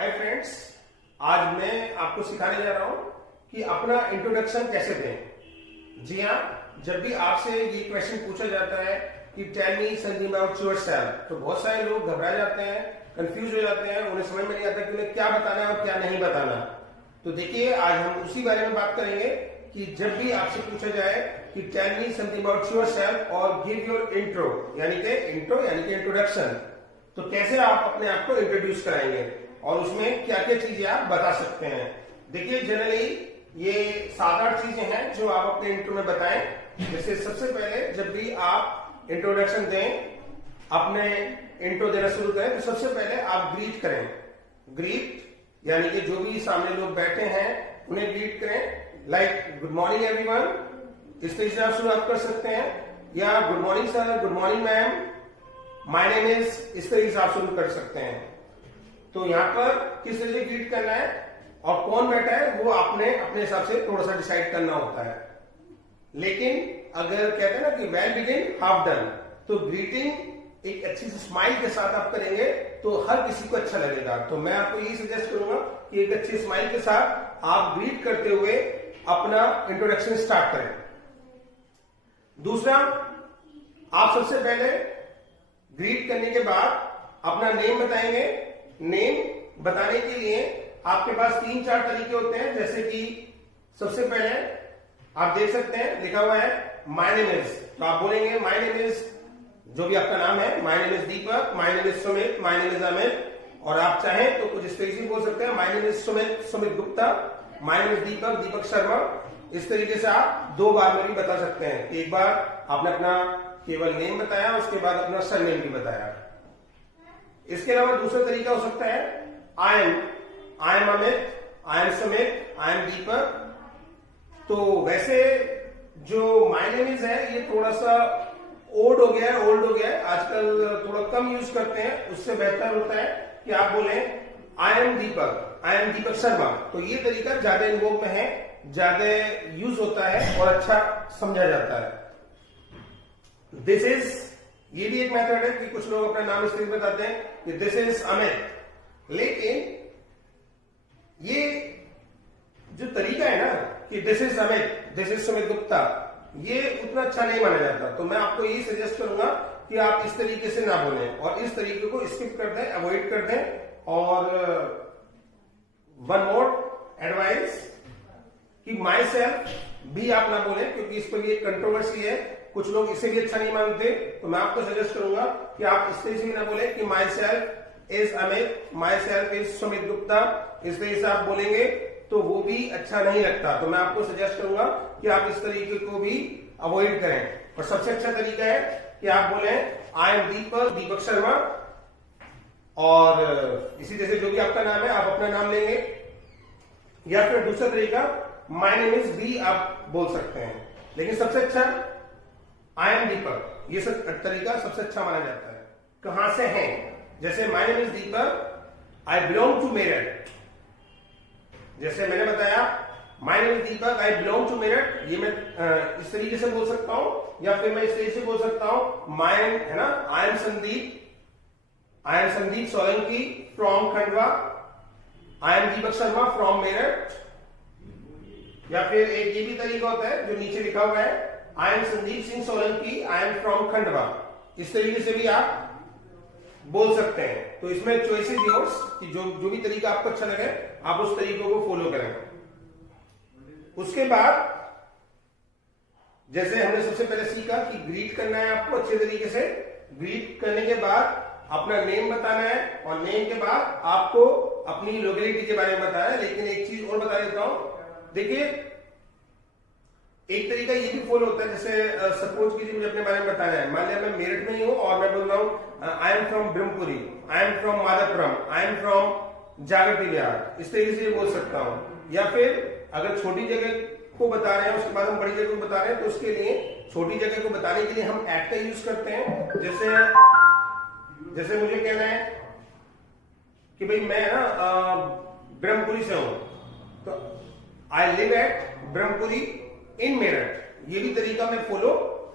Hi friends, आज मैं आपको सिखाने जा रहा हूं कि अपना इंट्रोडक्शन कैसे दें। जी हाँ, जब भी आपसे ये क्वेश्चन पूछा जाता है कि tell me something about yourself, तो बहुत सारे लोग घबरा जाते हैं, कंफ्यूज हो जाते हैं, उन्हें समझ में नहीं आता कि उन्हें क्या बताना है और क्या नहीं बताना। तो देखिए, आज हम उसी बारे में बात करेंगे कि जब भी आपसे पूछा जाए कि tell me something about yourself और गिव योर इंट्रो, यानी कि इंट्रोडक्शन, तो कैसे आप अपने आप को इंट्रोड्यूस कराएंगे और उसमें क्या क्या चीजें आप बता सकते हैं। देखिए, जनरली ये 7-8 चीजें हैं जो आप अपने इंट्रो में बताएं। जैसे सबसे पहले जब भी आप इंट्रोडक्शन दें, अपने इंट्रो देना शुरू करें, तो सबसे पहले आप ग्रीट करें। ग्रीट यानी कि जो भी सामने लोग बैठे हैं उन्हें ग्रीट करें, लाइक गुड मॉर्निंग एवरीवन, इस तरीके से आप शुरुआत कर सकते हैं, या good morning sir, good morning ma'am, my name is, इस तरीके से आप शुरू कर सकते हैं। तो यहाँ पर किस तरह से ग्रीट करना है और कौन बैठा है वो आपने अपने हिसाब से थोड़ा सा डिसाइड करना होता है। लेकिन अगर कहते हैं ना कि वेल बिगिन हाफ डन, तो ग्रीटिंग एक अच्छी सी स्माइल के साथ आप करेंगे तो हर किसी को अच्छा लगेगा। तो मैं आपको यही सजेस्ट करूंगा कि एक अच्छी स्माइल के साथ आप ग्रीट करते हुए अपना इंट्रोडक्शन स्टार्ट करें। दूसरा, आप सबसे पहले ग्रीट करने के बाद अपना नेम बताएंगे। नेम बताने के लिए आपके पास 3-4 तरीके होते हैं। जैसे कि सबसे पहले आप देख सकते हैं लिखा हुआ है माय नेम इज, तो आप बोलेंगे माय नेम इज, जो भी आपका नाम है, my name is Deepak, my name is Sumit, my name is Amit. और आप चाहें तो कुछ इस तरीके से बोल सकते हैं my name is Sumit, Sumit Gupta, my name is Deepak, Deepak Sharma. इस तरीके से आप 2 बार में भी बता सकते हैं। एक बार आपने अपना केवल नेम बताया, उसके बाद अपना सरनेम भी बताया। इसके अलावा दूसरा तरीका हो सकता है I am Amit, I am Sumit, I am Deepak. तो वैसे जो माय नेम इज है ये थोड़ा सा ओल्ड हो गया है, आजकल थोड़ा कम यूज करते हैं। उससे बेहतर होता है कि आप बोले आई एम दीपक शर्मा। तो ये तरीका ज्यादा इन्वोग में है, ज्यादा यूज होता है और अच्छा समझा जाता है। दिस इज, ये भी एक मेथड है कि कुछ लोग अपना नाम इस तरीके बताते हैं कि दिस इज अमित। लेकिन ये जो तरीका है ना कि this is Amit, this is Sumit Gupta, ये उतना अच्छा नहीं माना जाता। तो मैं आपको यही सजेस्ट करूंगा कि आप इस तरीके से ना बोलें और इस तरीके को स्किप कर दें, अवॉइड कर दें। और वन मोर एडवाइस कि माई सेल्फ भी आप ना बोलें, क्योंकि इस पर भी एक कंट्रोवर्सी है, कुछ लोग इसे भी अच्छा नहीं मानते। तो मैं आपको सजेस्ट करूंगा कि आप इस तरीके से भी ना बोले कि my self is Amit, my self is Sumit Gupta. इस तरीके से आप बोलेंगे तो वो भी अच्छा नहीं लगता। तो मैं आपको सजेस्ट करूंगा कि आप इस तरीके को भी अवॉइड करें। और सबसे अच्छा तरीका है कि आप बोले आई एम दीपक, दीपक शर्मा, और इसी तरह से जो भी आपका नाम है आप अपना नाम लेंगे। या फिर दूसरा तरीका माय नेम इज भी आप बोल सकते हैं। लेकिन सबसे अच्छा आई एम दीपक, ये तरीका सबसे अच्छा माना जाता है। कहां से हैं, जैसे my name is Deepak, I belong to Meerut. जैसे मैंने बताया my name is Deepak, I belong to Meerut, ये मैं इस तरीके से बोल सकता हूं। या फिर मैं इस तरीके से बोल सकता हूं माय, है ना, I am Sandeep Solanki from Khandwa, I am Deepak Sharma from Meerut. या फिर एक ये भी तरीका होता है जो नीचे लिखा हुआ है I M Sandeep Singh Solanki, I am from Khandwa. इस तरीके से भी आप बोल सकते हैं। तो इसमें चॉइस इज योर्स कि जो भी तरीका आपको अच्छा लगे आप उस तरीके को फॉलो करें। उसके बाद जैसे हमने सबसे पहले सीखा कि ग्रीट करना है आपको अच्छे तरीके से। ग्रीट करने के बाद अपना नेम बताना है और नेम के बाद आपको अपनी लोकेलिटी के बारे में बताना है। लेकिन एक चीज और बता देता हूं, देखिए एक तरीका ये भी फॉलो होता है। जैसे सपोज कीजिए मुझे अपने बारे में बताना है, मान लिया मैं मेरठ में ही हूं और मैं बोल रहा हूं I am from Brahmapuri, I am from Madhavpuram, I am from Jagriti Vihar. इस तरीके से बोल सकता हूं। या फिर अगर छोटी जगह को बता रहे हैं उसके बाद हम बड़ी जगह को बता रहे हैं, तो उसके लिए छोटी जगह को बताने के लिए हम एट का यूज करते हैं। जैसे मुझे कहना है कि भाई मैं ना ब्रह्मपुरी से हूं, तो आई लिव एट ब्रह्मपुरी इन मेरठ। ये भी तरीका मैं फॉलो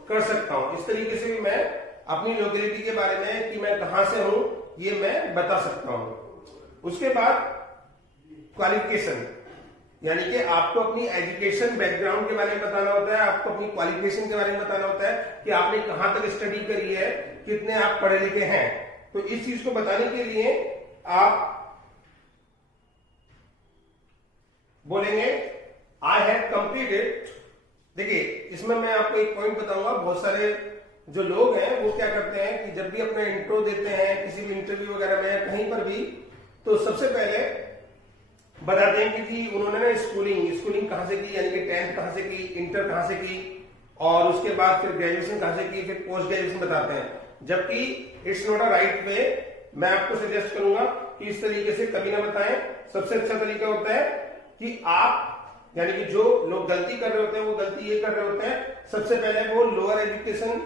कर सकता हूं। इस तरीके से भी मैं अपनी लोकेलिटी के बारे में कि मैं कहां से हूं ये मैं बता सकता हूं। उसके बाद क्वालिफिकेशन, यानी कि आपको अपनी एजुकेशन बैकग्राउंड के बारे में बताना होता है, आपको अपनी क्वालिफिकेशन के बारे में बताना होता है कि आपने कहां तक स्टडी करी है, कितने आप पढ़े लिखे हैं। तो इस चीज को बताने के लिए आप बोलेंगे आई हैव कंप्लीटेड। देखिए इसमें मैं आपको एक पॉइंट बताऊंगा, बहुत सारे जो लोग हैं वो क्या करते हैं कि जब भी अपना इंट्रो देते हैं किसी भी इंटरव्यू वगैरह में कहीं पर भी, तो सबसे पहले बताते हैं कि जी उन्होंने ना स्कूलिंग कहां से की, यानी कि 10th कहां से की, इंटर कहां से की, और उसके बाद फिर ग्रेजुएशन कहां से की, फिर पोस्ट ग्रेजुएशन बताते हैं, जबकि it's not a right way. मैं आपको सजेस्ट करूंगा कि इस तरीके से कभी ना बताएं। सबसे अच्छा तरीका होता है कि आप, यानी कि जो लोग गलती कर रहे होते हैं वो गलती ये कर रहे होते हैं, सबसे पहले वो लोअर एजुकेशन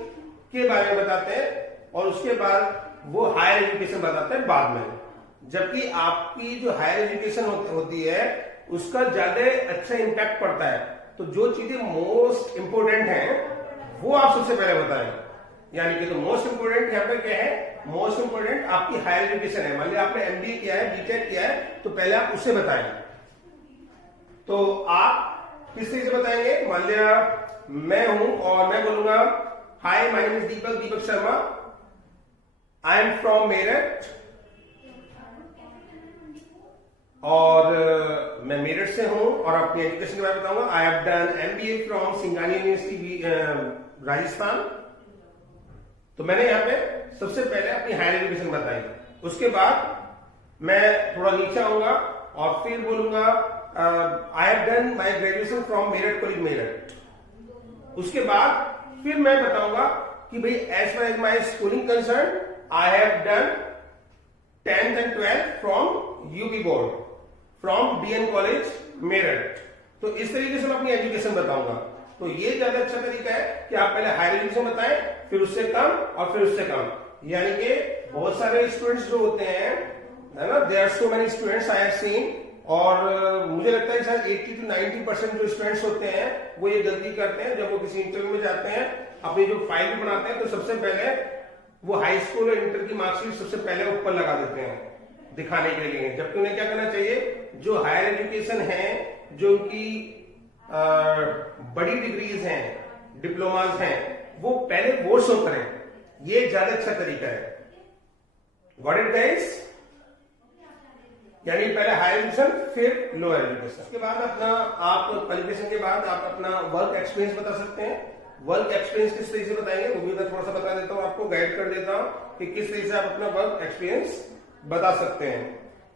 के बारे में बताते हैं और उसके बाद वो हायर एजुकेशन बताते हैं बाद में, जबकि आपकी जो हायर एजुकेशन होती है उसका ज्यादा अच्छा इंपैक्ट पड़ता है। तो जो चीजें मोस्ट इंपोर्टेंट हैं वो आप सबसे पहले बताएं, यानी कि तो मोस्ट इंपोर्टेंट यहाँ पे क्या है, मोस्ट इंपोर्टेंट आपकी हायर एजुकेशन है। मान लिया आपने एमबीए किया है, बीटेक किया है, तो पहले आप उससे बताएं। तो आप किस तरीके से बताएंगे, मान लिया मैं हूं और मैं बोलूंगा hi my name is Deepak Sharma, I am from Meerut, और मैं मेरठ से हूं और अपनी एजुकेशन के बारे में बताऊंगा। I have done MBA from Singhania university Rajasthan. तो मैंने यहाँ पे सबसे पहले अपनी हायर एजुकेशन बताई, उसके बाद मैं थोड़ा नीचे आऊंगा और फिर बोलूंगा I have done my graduation from Meerut college Meerut. उसके बाद फिर मैं बताऊंगा कि भाई as far as my schooling concern I have done 10th and 12th from UP board from DN college Meerut. तो इस तरीके से मैं अपनी एजुकेशन बताऊंगा। तो ये ज्यादा अच्छा तरीका है कि आप पहले हायर एजुकेशन बताएं, फिर उससे कम और फिर उससे कम। यानी कि बहुत सारे स्टूडेंट्स जो होते हैं, है ना, there are so many students I have seen, और मुझे लगता है शायद 80 to 90% जो स्टूडेंट्स होते हैं वो ये गलती करते हैं, जब वो किसी इंटरव्यू में जाते हैं अपनी जो फाइल भी बनाते हैं तो सबसे पहले वो हाई स्कूल और इंटर की मार्कशीट सबसे पहले ऊपर लगा देते हैं दिखाने के लिए, जबकि उन्हें क्या करना चाहिए, जो हायर एजुकेशन है, जो उनकी बड़ी डिग्रीज हैं, डिप्लोमाज हैं, वो पहले वो शो करें। ये ज्यादा अच्छा तरीका है। Got it guys? यानी पहले हायर एजुकेशन फिर लोअर एजुकेशन। उसके बाद अपना आप क्वालिफिकेशन के बाद आप अपना वर्क एक्सपीरियंस बता सकते हैं। वर्क एक्सपीरियंस किस तरीके से बताएंगे वो भी मैं थोड़ा सा बता देता हूं, आपको गाइड कर देता हूं कि किस तरीके से आप अपना वर्क एक्सपीरियंस बता सकते हैं।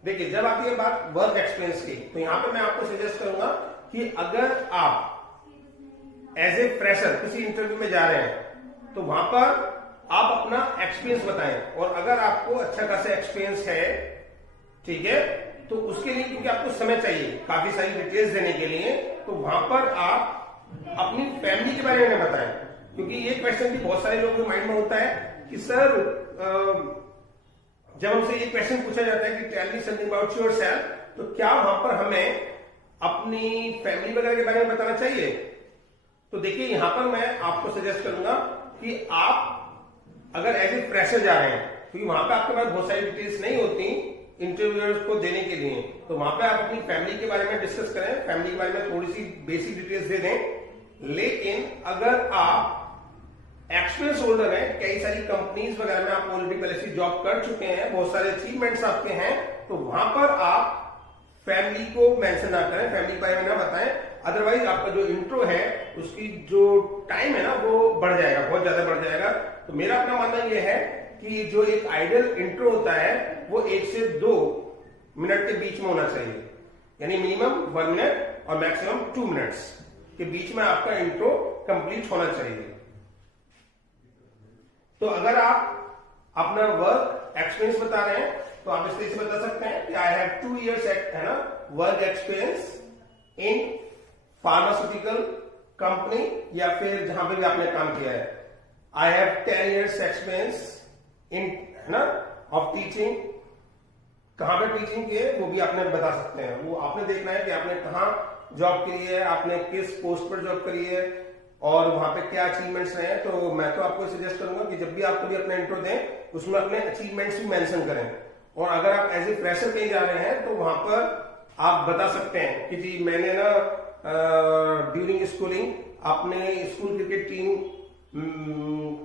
देखिए जब आती है बात वर्क एक्सपीरियंस की, तो यहां पे मैं आपको सजेस्ट करूंगा कि अगर आप एज ए फ्रेशर किसी इंटरव्यू में जा रहे हैं तो वहां पर आप अपना एक्सपीरियंस बताएं, और अगर आपको अच्छा खासा एक्सपीरियंस है, ठीक है, तो उसके लिए क्योंकि आपको समय चाहिए काफी सारी डिटेल्स देने के लिए, तो वहां पर आप अपनी फैमिली के बारे में बताएं। क्योंकि ये क्वेश्चन भी बहुत सारे लोगों के माइंड में होता है कि सर जब हमसे ये क्वेश्चन पूछा जाता है कि tell me something about yourself, तो क्या वहां पर हमें अपनी फैमिली वगैरह के बारे में बताना चाहिए? तो देखिए यहां पर मैं आपको सजेस्ट करूंगा कि आप अगर एज ए फ्रेशर जा रहे हैं, क्योंकि वहां पर आपके पास बहुत सारी डिटेल्स नहीं होती इंटरव्यूअर्स को देने के लिए, तो वहां पे आप अपनी फैमिली के बारे में डिस्कस करें, फैमिली के बारे में थोड़ी सी बेसिक डिटेल्स दे दें। लेकिन अगर आप एक्सपीरियंस होल्डर हैं, कई सारी कंपनीज वगैरह में आप ऑलरेडी पहले से जॉब कर चुके हैं, बहुत सारे अचीवमेंट्स आपके हैं, तो वहां पर आप फैमिली को मेंशन ना करें, फैमिली के बारे में ना बताएं। अदरवाइज आपका जो इंट्रो है उसकी जो टाइम है ना वो बढ़ जाएगा, बहुत ज्यादा बढ़ जाएगा। तो मेरा अपना मानना यह है कि जो एक आइडियल इंट्रो होता है वो 1 से 2 मिनट के बीच में होना चाहिए, यानी मिनिमम 1 मिनट और मैक्सिमम 2 मिनट्स के बीच में आपका इंट्रो कंप्लीट होना चाहिए। तो अगर आप अपना वर्क एक्सपीरियंस बता रहे हैं तो आप इस तरीके से बता सकते हैं कि आई हैव 2 years है ना work experience in pharmaceutical company, या फिर जहां पे भी आपने काम किया है। I have 10 years experience in, है ना, ऑफ टीचिंग। कहां पे टीचिंग की है वो भी आपने बता सकते हैं। वो आपने देखना है कि आपने कहां जॉब करी है, आपने किस पोस्ट पर जॉब करी है और वहां पे क्या अचीवमेंट्स रहे हैं। तो मैं तो आपको सजेस्ट करूंगा कि जब भी आप कभी अपना इंट्रो दें उसमें अपने अचीवमेंट्स भी मेंशन करें। और अगर आप एज ए फ्रेशर कहीं जा रहे हैं तो वहां पर आप बता सकते हैं कि जी मैंने ना ड्यूरिंग स्कूलिंग अपने स्कूल क्रिकेट टीम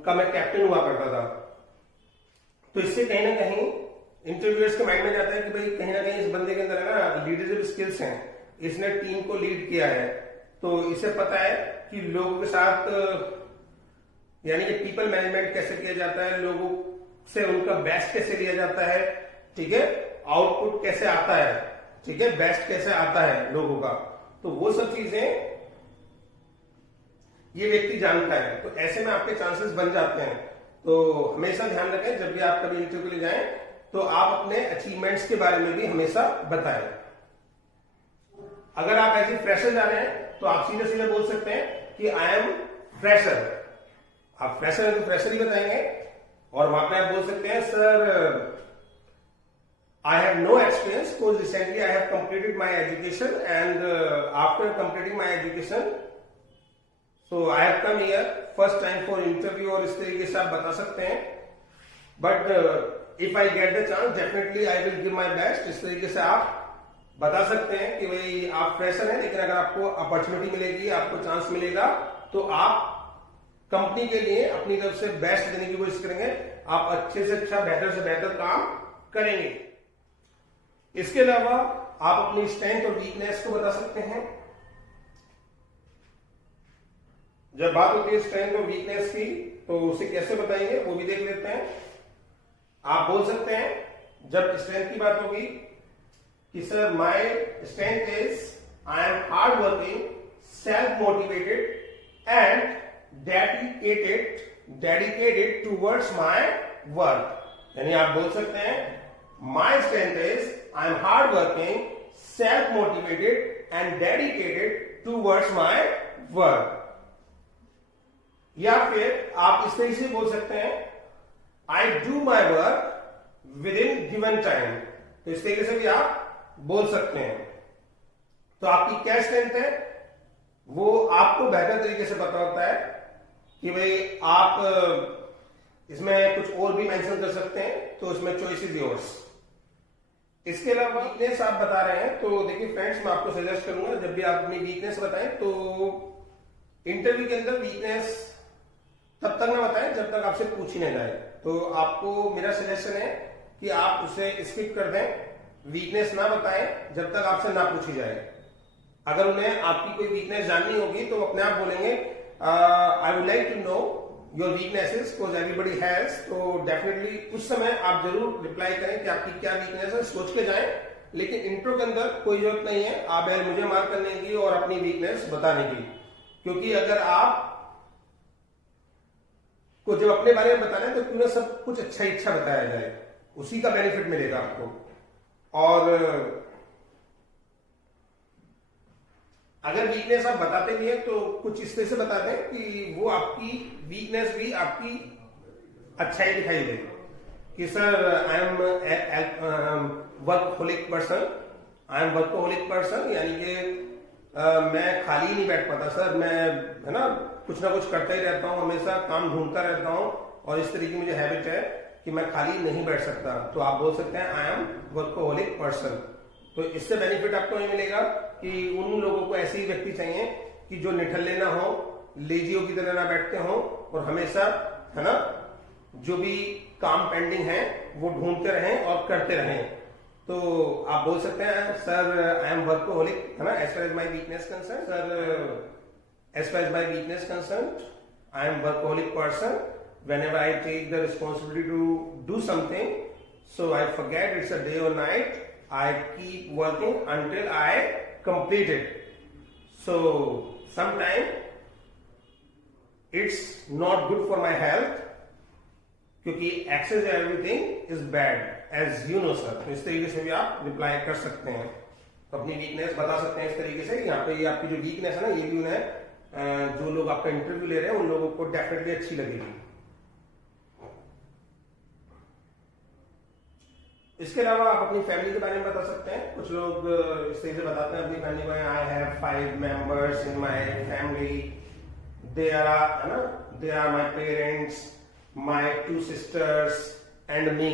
का मैं कैप्टन हुआ करता था। तो इससे कहीं ना कहीं इंटरव्यूअर्स के माइंड में जाता है कि भाई कहीं ना कहीं इस बंदे के अंदर है ना लीडरशिप स्किल्स हैं, इसने टीम को लीड किया है, तो इसे पता है कि लोगों के साथ यानी कि पीपल मैनेजमेंट कैसे किया जाता है, लोगों से उनका बेस्ट कैसे लिया जाता है, ठीक है, आउटपुट कैसे आता है, ठीक है, बेस्ट कैसे आता है लोगों का, तो वो सब चीजें ये व्यक्ति जानता है। तो ऐसे में आपके चांसेस बन जाते हैं। तो हमेशा ध्यान रखें जब भी आप कभी इंटरव्यू के लिए जाएं तो आप अपने अचीवमेंट्स के बारे में भी हमेशा बताएं। अगर आप ऐसे फ्रेशर जा रहे हैं तो आप सीधे सीधे बोल सकते हैं कि आई एम फ्रेशर। आप फ्रेशर है तो फ्रेशर ही बताएंगे। और वहां पे आप बोल सकते हैं sir I have no experience because recently I have completed my education and after completing my education so I have come here first time for interview और इस तरीके से आप बता सकते हैं। But if I get the chance definitely I will give my best। इस तरीके से आप बता सकते हैं कि भाई आप फ्रेशर हैं लेकिन अगर आपको अपॉर्चुनिटी मिलेगी, आपको चांस मिलेगा तो आप कंपनी के लिए अपनी तरफ से बेस्ट देने की कोशिश करेंगे, आप अच्छे से अच्छा बेहतर से बेहतर काम करेंगे। इसके अलावा आप अपनी स्ट्रेंथ और वीकनेस को बता सकते हैं। जब बात होती है स्ट्रेंथ और वीकनेस की तो उसे कैसे बताएंगे वो भी देख लेते हैं। आप बोल सकते हैं जब स्ट्रेंथ की बात होगी कि sir my strength is I am hard working, self motivated and dedicated towards my work. यानी आप बोल सकते हैं my strength is I am hard working, self motivated and dedicated towards my work. या फिर आप इस तरीके से बोल सकते हैं I do my work with in given time. तो इस तरीके से भी आप बोल सकते हैं। तो आपकी क्या स्ट्रेंथ है वो आपको बेहतर तरीके से पता होता है कि भाई आप इसमें कुछ और भी मेंशन कर सकते हैं, तो इसमें चॉइस इज योर्स। इसके अलावा वीकनेस आप बता रहे हैं तो देखिए फ्रेंड्स मैं आपको सजेस्ट करूंगा जब भी आप अपनी वीकनेस बताएं तो इंटरव्यू के अंदर वीकनेस तब तक ना बताएं जब तक आपसे पूछी ना जाए। तो आपको मेरा सजेशन है कि आप उसे स्किप कर दें, वीकनेस ना बताएं जब तक आपसे ना पूछी जाए। अगर उन्हें आपकी कोई वीकनेस जाननी होगी तो अपने आप बोलेंगे I would like to know your weaknesses because everybody has. तो डेफिनेटली उस समय आप जरूर रिप्लाई करें कि आपकी क्या वीकनेस है, सोच के जाएं। लेकिन इंट्रो के अंदर कोई जरूरत नहीं है आप मुझे मार्क करने की और अपनी वीकनेस बताने की, क्योंकि अगर आप को जब अपने बारे में बताना है तो क्यों ना सब कुछ अच्छा बताया जाए, उसी का बेनिफिट मिलेगा आपको। और अगर वीकनेस आप बताते भी हैं तो कुछ इस तरह से बता दें कि वो आपकी वीकनेस भी आपकी अच्छाई दिखाई दे कि sir I am workaholic person, यानी कि मैं खाली ही नहीं बैठ पाता सर, मैं है ना कुछ ना कुछ करता ही रहता हूं, हमेशा काम ढूंढता रहता हूं और इस तरीके की मुझे हैबिट है कि मैं खाली नहीं बैठ सकता। तो आप बोल सकते हैं आई एम वर्कहोलिक पर्सन। तो इससे बेनिफिट आपको ये मिलेगा कि उन लोगों को ऐसे ही व्यक्ति चाहिए कि जो निठल्ले ना हो, लेजियों की तरह ना बैठते हो और हमेशा है ना जो भी काम पेंडिंग है वो ढूंढते रहें और करते रहें। तो आप बोल सकते हैं सर आई एम वर्कहोलिक, है ना, as far as my weakness concern, sir as far as my weakness concerned I am workaholic person, whenever I take the responsibility to do something so I forget it's a day or night, I keep working until I complete it. So sometimes it's not good for my health क्योंकि excess everything is bad as you know sir। तो इस तरीके से भी आप reply कर सकते हैं, अपनी वीकनेस बता सकते हैं इस तरीके से। यहाँ पे ये आपकी जो वीकनेस है ना ये भी उन्हें जो लोग आपका इंटरव्यू ले रहे हैं उन लोगों को डेफिनेटली अच्छी लगेगी। इसके अलावा आप अपनी फैमिली के बारे में बता सकते हैं। कुछ लोग इस तरीके से बताते हैं अपनी फैमिली में I have 5 members in my family, they are my parents, my 2 sisters and me.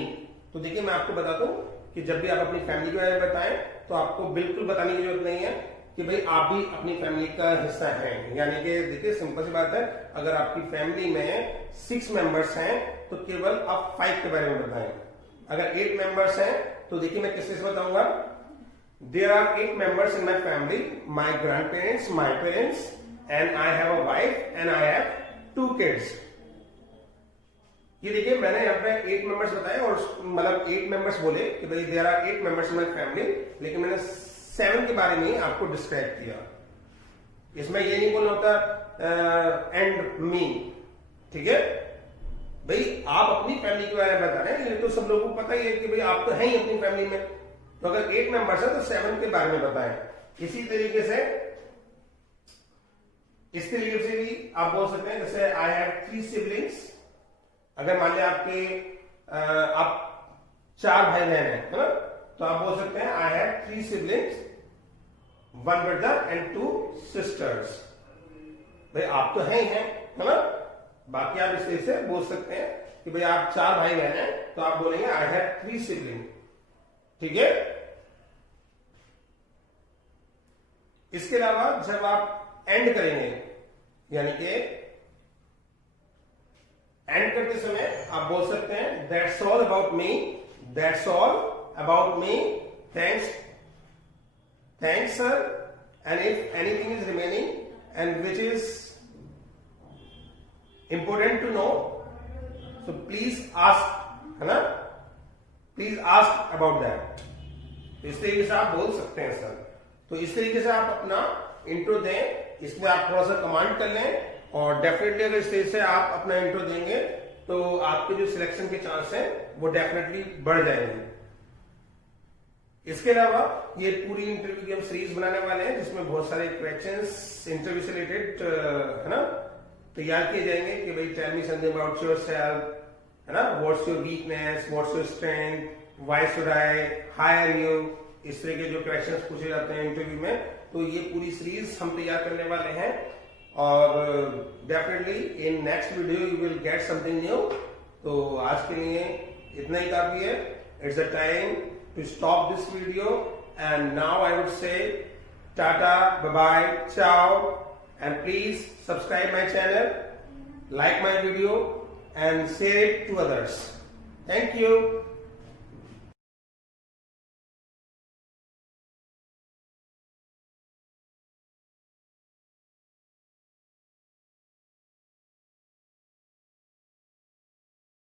तो देखिए मैं आपको बता दूं कि जब भी आप अपनी फैमिली के बारे में बताएं तो आपको बिल्कुल बताने की जरूरत नहीं है कि भाई आप भी अपनी फैमिली का हिस्सा हैं। यानी कि देखिए सिंपल सी बात है, अगर आपकी फैमिली में 6 मेंबर्स हैं तो केवल आप 5 के बारे में बताएं। अगर 8 मेंबर्स हैं तो देखिए मैं किससे बताऊंगा, there are 8 members in my family, my grandparents, my parents, and I have a wife and I have 2 kids. ये देखिए मैंने यहाँ पे 8 मेंबर्स बताए और मतलब 8 मेंबर्स बोले कि भाई there are 8 members in my family, लेकिन मैंने 7 के बारे में आपको डिस्क्राइब किया। इसमें ये नहीं बोलना होता एंड मी, ठीक है भाई, आप अपनी फैमिली के बारे में बता रहे हैं, ये तो सब लोगों को पता ही है कि भाई आप तो हैं ही अपनी फैमिली में। तो अगर 8 मेंबर्स है तो 7 के बारे में बताएं। इसी तरीके से इस तरीके से भी आप बोल सकते हैं, जैसे आई हैव 3 सिबलिंग्स। अगर मान लिया आपके आप 4 भाई बहन हैं, है ना, तो आप बोल सकते हैं I have 3 siblings, 1 brother and 2 sisters. भाई आप तो हैं ही हैं, है ना। बाकी आप इस तरह से बोल सकते हैं कि भाई आप 4 भाई बहन हैं तो आप बोलेंगे आई हैव 3 सिबलिंग, ठीक है। इसके अलावा जब आप एंड करेंगे, यानी कि एंड करते समय आप बोल सकते हैं that's all about me, that's all about me, thanks sir, and if anything is remaining and which is important to know so please ask, है ना, प्लीज आस्क अबाउट दैट। तो इस तरीके से आप बोल सकते हैं सर। तो इस तरीके से आप अपना इंट्रो दें, इसमें आप थोड़ा सा कमांड कर लें और डेफिनेटली अगर इस तरीके से आप अपना इंट्रो देंगे तो आपके जो सिलेक्शन के चांस हैं वो डेफिनेटली बढ़ जाएंगे। इसके अलावा ये पूरी इंटरव्यू की हम सीरीज बनाने वाले हैं जिसमें बहुत सारे क्वेश्चंस इंटरव्यू से रिलेटेड, है ना, तैयार किए जाएंगे कि भाई tell me something about yourself, है ना, what's your weakness, what's your strength, why should I hire you, इस तरह के जो क्वेश्चंस पूछे जाते हैं इंटरव्यू में। तो ये पूरी सीरीज हम तैयार करने वाले हैं और definitely in next video you will get something new. तो आज के लिए इतना ही काफी है। It's a time to stop this video and now I would say tata, bye bye, ciao, and please subscribe my channel, like my video and share it to others. Thank you.